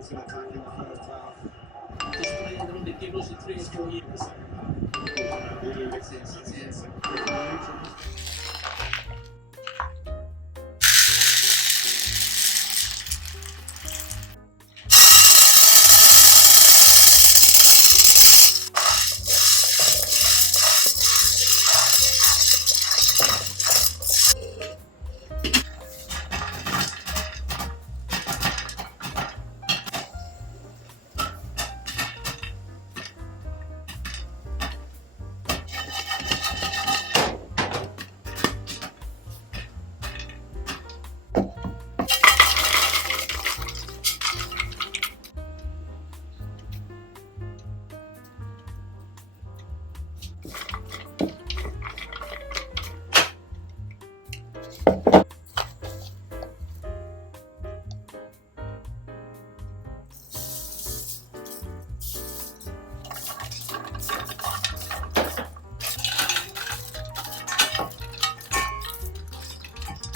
Just playing them, they give us 3 or 4 years.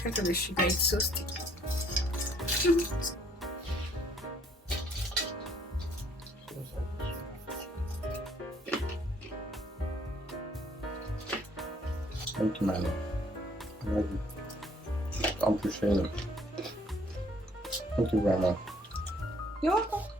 Look at the sugar, it's so sticky. Thank you, man. I love you. I appreciate it. Thank you very much. You're welcome.